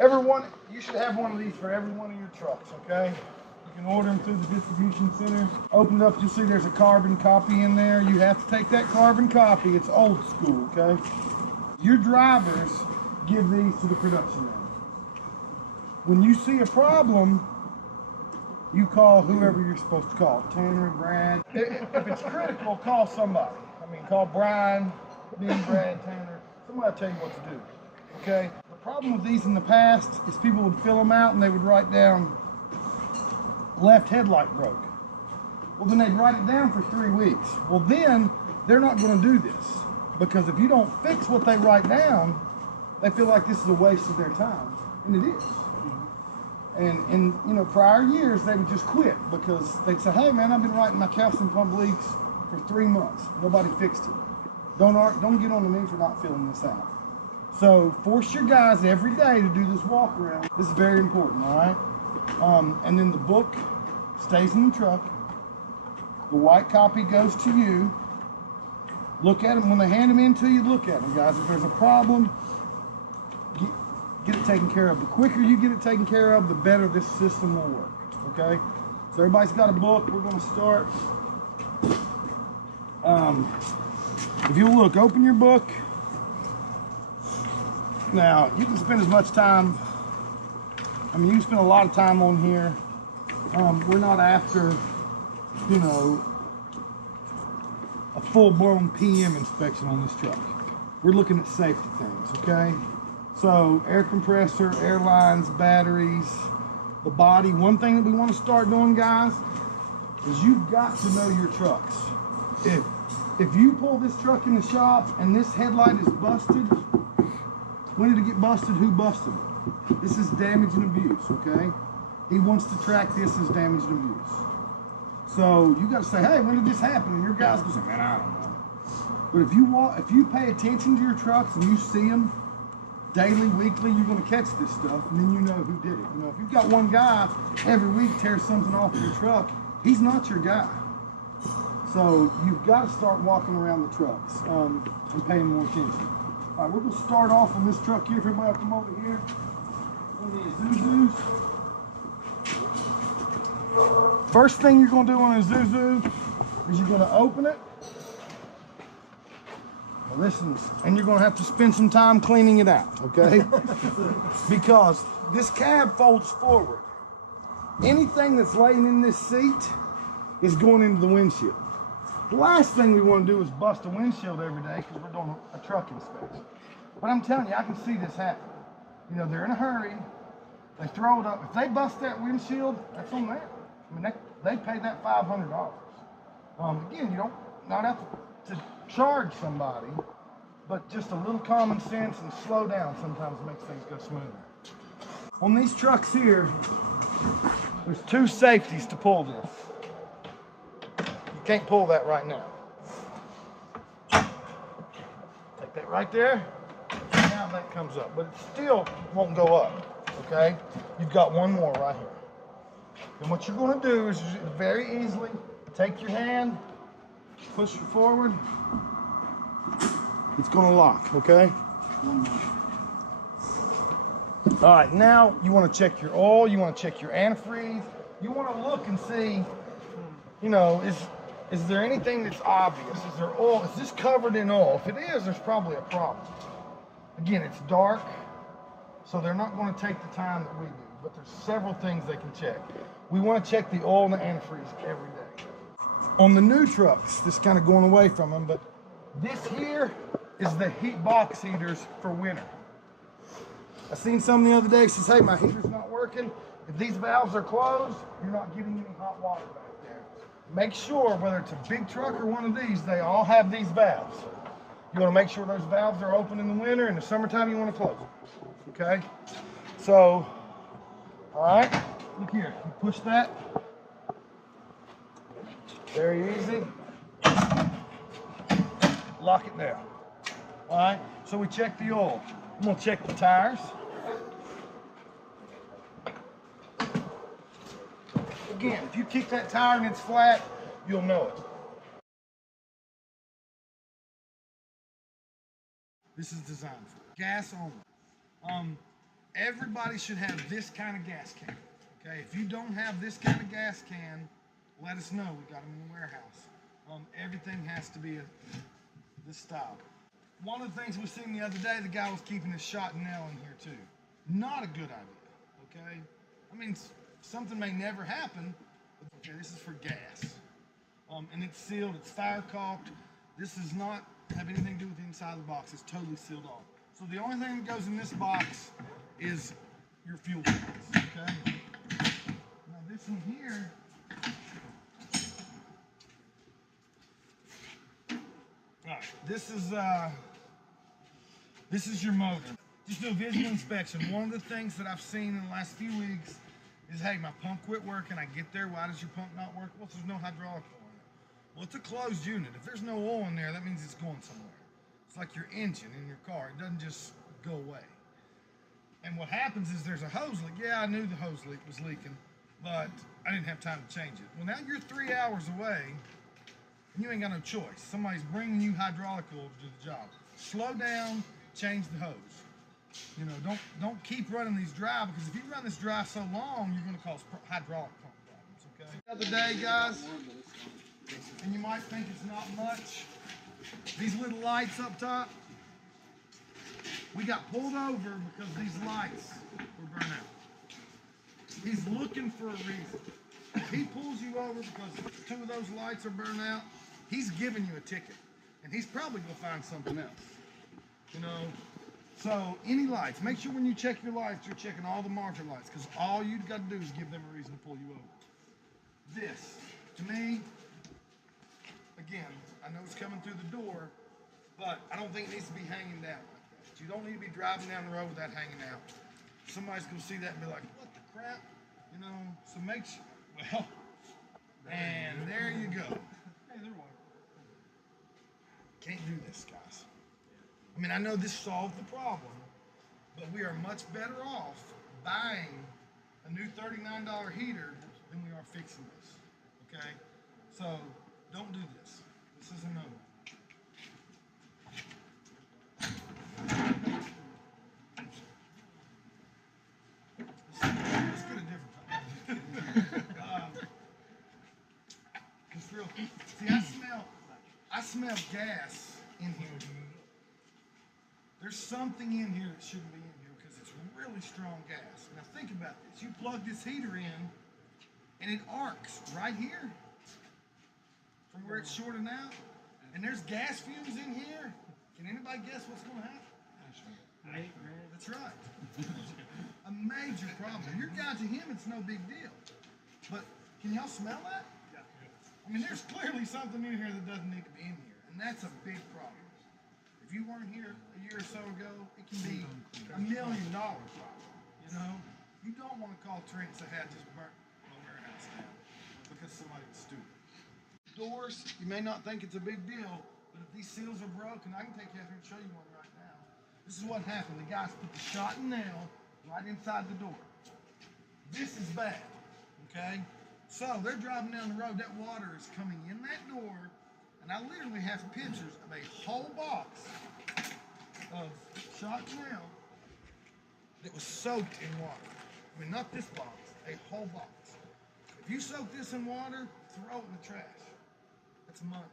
You should have one of these for every one of your trucks, okay? You can order them through the distribution center. Open it up, you'll see there's a carbon copy in there. You have to take that carbon copy. It's old school, okay? Your drivers give these to the production manager. When you see a problem, you call whoever you're supposed to call, Tanner, Brad. If it's critical, call somebody. I mean, call Brian, me, Brad, Tanner. Somebody will tell you what to do, okay? The problem with these in the past is people would fill them out and they would write down, left headlight broke. Well, then they'd write it down for 3 weeks. Well, then they're not going to do this, because if you don't fix what they write down, they feel like this is a waste of their time, and it is. And in prior years, they would just quit because they'd say, hey man, I've been writing my calcium pump leaks for 3 months. Nobody fixed it. Don't get on to me for not filling this out. So force your guys every day to do this walk around. This is very important, all right? And then the book stays in the truck. The white copy goes to you. Look at them. When they hand them in to you, look at them, guys. If there's a problem, get it taken care of. The quicker you get it taken care of, the better this system will work, okay? So everybody's got a book. We're going to start. If you look, open your book. Now, you can spend as much time, you can spend a lot of time on here. We're not after, a full-blown PM inspection on this truck. We're looking at safety things, okay? So air compressor, air lines, batteries, the body. One thing that we want to start doing, guys, is you've got to know your trucks. If you pull this truck in the shop and this headlight is busted, when did it get busted? Who busted it? This is damage and abuse, okay? He wants to track this as damage and abuse. So you got to say, hey, when did this happen? And your guys go say, man, I don't know. But if you pay attention to your trucks and you see them daily, weekly, you're going to catch this stuff, and then you know who did it. If you've got one guy every week tears something off your truck, he's not your guy. So you've got to start walking around the trucks and paying more attention. All right, we're going to start off on this truck here. If everybody will come over here. One of these Isuzus. First thing you're going to do on a Isuzu is you're going to open it. And you're going to have to spend some time cleaning it out, okay? Because this cab folds forward. Anything that's laying in this seat is going into the windshield. The last thing we want to do is bust a windshield every day because we're doing a truck inspection. But I'm telling you, I can see this happen. They're in a hurry. They throw it up. If they bust that windshield, that's on them. They pay that $500. Again, you don't not have to charge somebody, but just a little common sense and slow down sometimes makes things go smoother. On these trucks here, there's 2 safeties to pull this. You can't pull that right now. Take that right there. Now that comes up, but it still won't go up, okay? You've got one more right here. And what you're going to do is very easily take your hand, push it forward. It's going to lock, okay? All right, now you want to check your oil. You want to check your antifreeze. You want to look and see, is there anything that's obvious? Is there oil? Is this covered in oil? If it is, there's probably a problem. Again, it's dark, so they're not going to take the time that we do, but there's several things they can check. We want to check the oil and the antifreeze every day. On the new trucks, this is kind of going away from them, but this here is the box heaters for winter. I seen some the other day, says, hey, my heater's not working. If these valves are closed, you're not getting any hot water back there. Make sure, whether it's a big truck or one of these, they all have these valves. You want to make sure those valves are open in the winter. In the summertime, you want to close them, okay? So, all right, look here. You push that. Very easy. Lock it down. All right, so we check the oil. I'm going to check the tires. Again, if you kick that tire and it's flat, you'll know it. This is designed for gas only. everybody should have this kind of gas can. Okay, if you don't have this kind of gas can, let us know. We got them in the warehouse. Everything has to be this style. One of the things we seen the other day, the guy was keeping his shot nail in here too. Not a good idea. Okay, I mean something may never happen. But okay, this is for gas, and it's sealed. It's fire caulked. This does not have anything to do with the inside of the box. It's totally sealed off. So the only thing that goes in this box is your fuel tanks. Okay. Now this one here. Alright, this is your motor. Just do a visual inspection. One of the things that I've seen in the last few weeks is, hey, my pump quit working. I get there. Why does your pump not work? Well, there's no hydraulic oil in it. Well, it's a closed unit. If there's no oil in there, that means it's going somewhere. It's like your engine in your car. It doesn't just go away. And what happens is there's a hose leak. Yeah, I knew the hose leak was leaking, but I didn't have time to change it. Well, now you're 3 hours away, and you ain't got no choice. Somebody's bringing you hydraulic oil to do the job. Slow down, change the hose. You know, don't keep running these dry, because if you run this dry so long, you're going to cause hydraulic pump problems. Okay. The other day, guys, and you might think it's not much. These little lights up top, we got pulled over because these lights were burnt out. He's looking for a reason. If he pulls you over because 2 of those lights are burned out, he's giving you a ticket, and he's probably going to find something else. You know. So any lights, make sure when you check your lights, you're checking all the marker lights, because all you've got to do is give them a reason to pull you over. This, to me, again, I know it's coming through the door, but I don't think it needs to be hanging down like that. You don't need to be driving down the road with that hanging out. Somebody's going to see that and be like, what the crap? You know, so make sure, well, and there you go. Hey, they're water. Can't do this, guys. I mean, I know this solved the problem, but we are much better off buying a new $39 heater than we are fixing this, okay? So, don't do this. This is a no. Let's get a different time. It's real. See, I smell gas in here. There's something in here that shouldn't be in here because it's really strong gas. Now think about this. You plug this heater in and it arcs right here from where it's shorting out. And there's gas fumes in here. Can anybody guess what's going to happen? That's right. A major problem. Your guy, to him, it's no big deal. But can y'all smell that? I mean, there's clearly something in here that doesn't need to be in here. And that's a big problem. If you weren't here a year or so ago, it can be $1 million problem. You know, you don't want to call Trent and say, "Hey, I just burnt my warehouse down," because somebody was stupid. Doors, you may not think it's a big deal, but if these seals are broken, I can take you out here and show you one right now. This is what happened. The guys put the shot and nail right inside the door. This is bad. Okay, so they're driving down the road. That water is coming in that door. And I literally have pictures of a whole box of shot nail that was soaked in water. I mean, not this box, a whole box. If you soak this in water, throw it in the trash. That's money.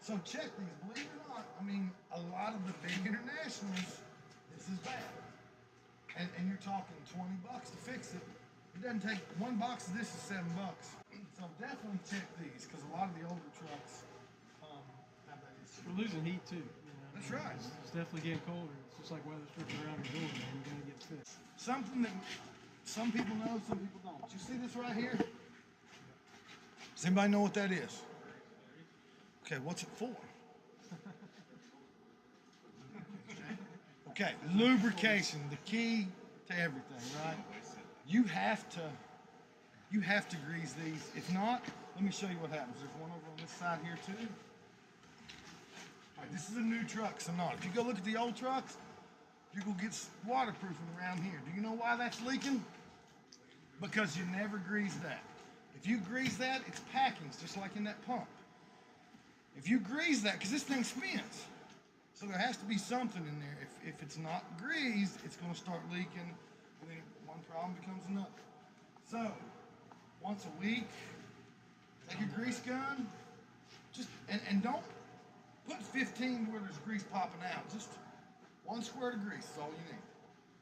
So check these. Believe it or not, I mean, a lot of the big internationals, this is bad. And you're talking $20 to fix it. It doesn't take, 1 box of this is $7. So definitely check these, because a lot of the older trucks have that issue. We're losing heat too. You know? That's right. It's definitely getting colder. It's just like weather stripping around your door, man. You're gonna get fixed. Something that some people know, some people don't. You see this right here? Does anybody know what that is? Okay, what's it for? Okay, lubrication, the key to everything, right? You have to grease these. If not, let me show you what happens. There's one over on this side here too. All right, this is a new truck, so not. If you go look at the old trucks, you're gonna get waterproofing around here. Do you know why that's leaking? Because you never grease that. If you grease that, it's packing, just like in that pump. If you grease that, because this thing spins, So there has to be something in there. If it's not greased, it's going to start leaking, and then one problem becomes another. So once a week, take a grease gun, just and don't put 15 where there's grease popping out. Just 1 squirt of grease is all you need.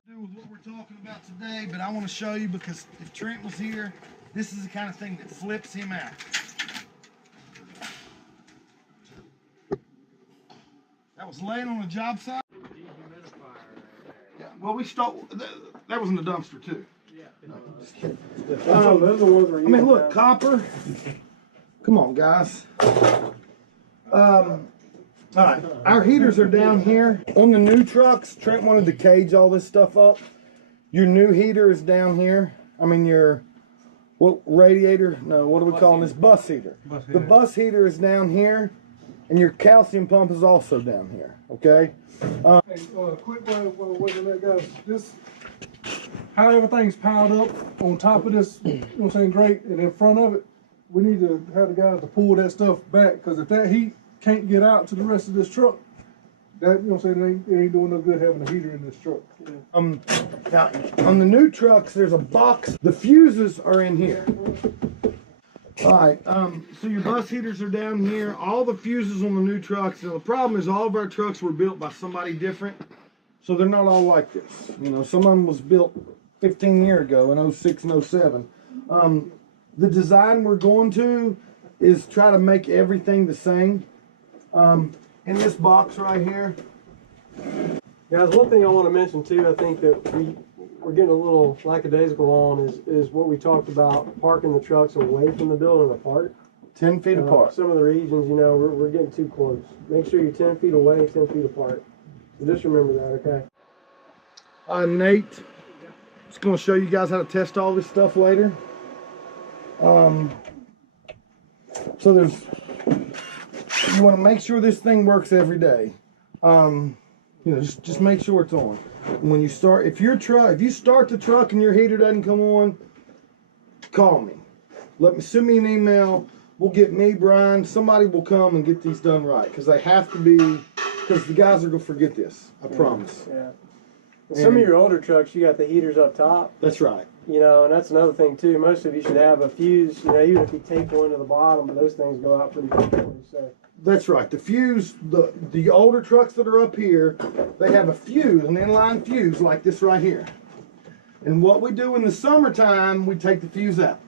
Do with what we're talking about today, but I want to show you because if Trent was here, this is the kind of thing that flips him out. That was laying on a job site. Yeah, well, that was in the dumpster too. Yeah. No, just kidding. Those are the ones we're I mean, using look, now. copper. Come on, guys. All right, our heaters are down here. On the new trucks, Trent wanted to cage all this stuff up. Your new heater is down here. I mean, your, what, radiator? No, what are we calling this? Bus heater. The bus heater is down here, and your calcium pump is also down here, okay? Hey, quick way to let go. This, how everything's piled up on top of this, you know what I'm saying, grate, and in front of it, we need to have the guys to pull that stuff back, because if that heat can't get out to the rest of this truck, that, you know what I'm saying, it ain't doing no good having a heater in this truck. Yeah. Now, on the new trucks, there's a box. The fuses are in here. All right, so your bus heaters are down here. All the fuses on the new trucks. Now, the problem is all of our trucks were built by somebody different, so they're not all like this. You know, some of them was built 15 years ago in 06 and 07. The design we're going to is try to make everything the same. In this box right here. Guys, one thing I want to mention too, I think that we're getting a little lackadaisical on is what we talked about, parking the trucks away from the building apart. 10 feet apart. Some of the regions, you know, we're getting too close. Make sure you're 10 feet away, 10 feet apart. So just remember that, okay? Nate is going to show you guys how to test all this stuff later. So you want to make sure this thing works every day. You know, just make sure it's on. When you start, if you start the truck and your heater doesn't come on, call me. Send me an email. We'll get me, Brian. Somebody will come and get these done right, because they have to be. Because the guys are gonna forget this. I promise. Yeah. Some of your older trucks, you got the heaters up top. That's right. You know, and that's another thing too. Most of you should have a fuse. You know, even if you tape one to the bottom, but those things go out pretty quickly. So. That's right. The fuse, the older trucks that are up here, they have a fuse, an inline fuse like this right here. And what we do in the summertime, we take the fuse out.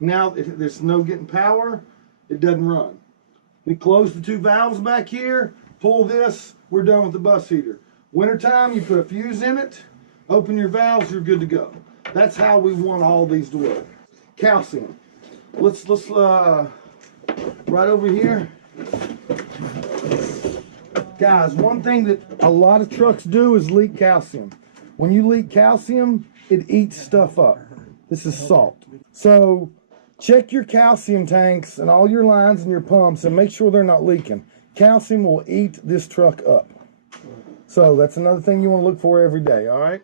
Now, if there's no getting power, it doesn't run. We close the 2 valves back here, pull this, we're done with the bus heater. Wintertime, you put a fuse in it, open your valves, you're good to go. That's how we want all these to work. Calcium. Let's right over here. Guys, one thing that a lot of trucks do is leak calcium. When you leak calcium, it eats stuff up. This is salt. So check your calcium tanks and all your lines and your pumps and make sure they're not leaking. Calcium will eat this truck up. So that's another thing you want to look for every day, all right?